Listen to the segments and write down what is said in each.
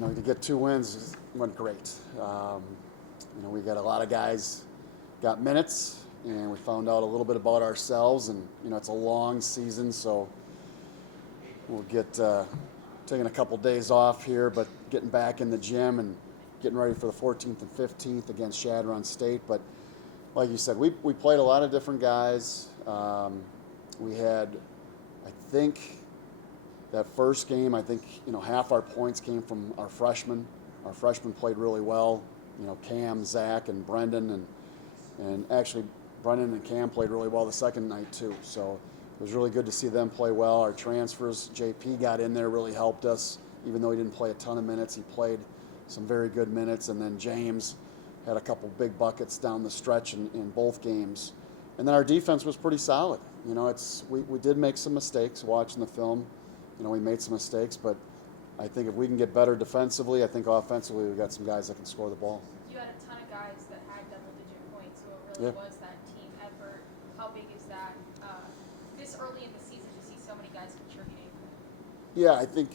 to get 2 wins went great. We got a lot of guys got minutes, and we found out a little bit about ourselves. And it's a long season, so we'll get taking a couple days off here, but getting back in the gym and getting ready for the 14th and 15th against Shadron State. But like you said, we played a lot of different guys. We had, I think, that first game, half our points came from our freshmen. Our freshmen played really well. Cam, Zach, and Brendan, and actually Brendan and Cam played really well the second night too. So it was really good to see them play well. Our transfers, JP got in there, really helped us. Even though he didn't play a ton of minutes, he played some very good minutes. And then James had a couple big buckets down the stretch in both games. And then our defense was pretty solid. We did make some mistakes watching the film. We made some mistakes, but I think if we can get better defensively, I think offensively we've got some guys that can score the ball. You had a ton of guys that had double-digit points, so it really was that team effort. How big is that this early in the season to see so many guys contributing? Yeah, I think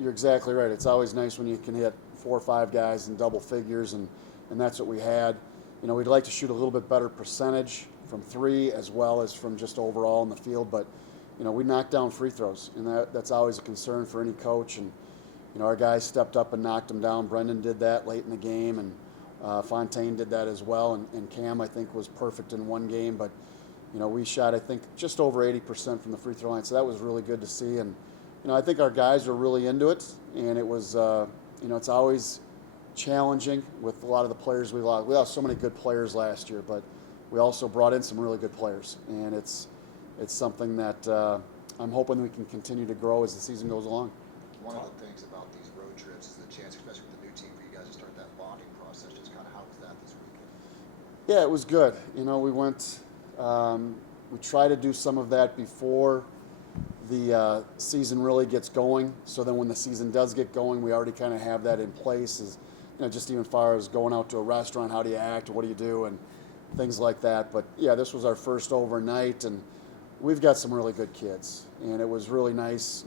you're exactly right. It's always nice when you can hit 4 or 5 guys in double figures, and that's what we had. We'd like to shoot a little bit better percentage from 3 as well as from just overall in the field, but we knocked down free throws, and that's always a concern for any coach. And our guys stepped up and knocked them down. Brendan did that late in the game, and Fontaine did that as well. And Cam, I think, was perfect in one game. But we shot, I think, just over 80% from the free throw line, so that was really good to see. And I think our guys were really into it, and it was it's always challenging with a lot of the players we lost. We lost so many good players last year, but we also brought in some really good players, and it's something that I'm hoping we can continue to grow as the season goes along. One of the things about these road trips is the chance, especially with the new team, for you guys to start that bonding process. Just kind of how was that this weekend? Yeah, it was good. We went, we try to do some of that before the season really gets going. So then when the season does get going, we already kind of have that in place. Just even far as going out to a restaurant, how do you act, what do you do, and things like that. But yeah, this was our first overnight, and we've got some really good kids, and it was really nice.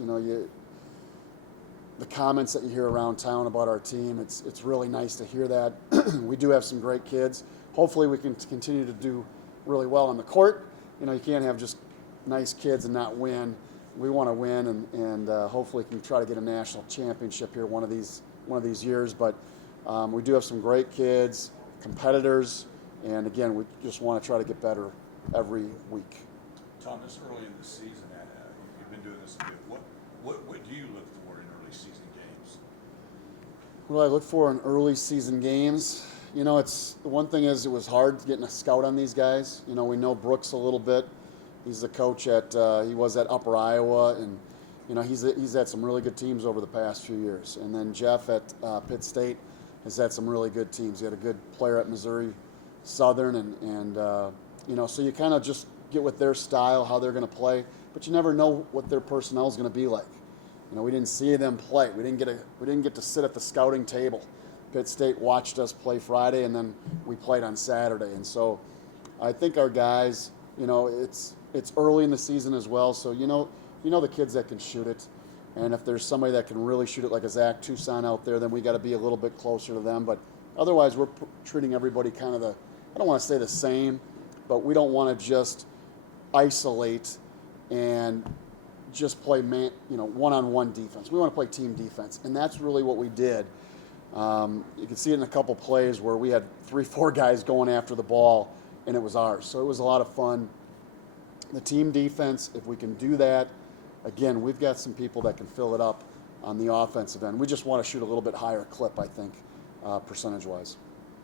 The comments that you hear around town about our team, it's really nice to hear that. We do have some great kids. Hopefully we can continue to do really well on the court. You can't have just nice kids and not win. We want to win, and hopefully can try to get a national championship here one of these years. But we do have some great kids, competitors, and again, we just want to try to get better every week. Tom, this early in the season, you've been doing this a bit. What do you look for in early season games? What do I look for in early season games? It's the one thing is it was hard getting a scout on these guys. We know Brooks a little bit. He's the coach he was at Upper Iowa, and he's had some really good teams over the past few years. And then Jeff at Pitt State has had some really good teams. He had a good player at Missouri Southern, and so you kind of just get with their style, how they're going to play, but you never know what their personnel is going to be like. We didn't see them play. We didn't get to sit at the scouting table. Pitt State watched us play Friday, and then we played on Saturday. And so I think our guys, it's early in the season as well, so the kids that can shoot it. And if there's somebody that can really shoot it like a Zach Toussaint out there, then we got to be a little bit closer to them. But otherwise, we're treating everybody kind of I don't want to say the same, but we don't want to just isolate and just play one-on-one defense. We want to play team defense, and that's really what we did. You can see it in a couple plays where we had 3-4 guys going after the ball, and it was ours. So it was a lot of fun. The team defense, if we can do that, again, we've got some people that can fill it up on the offensive end. We just want to shoot a little bit higher clip, I think, percentage-wise.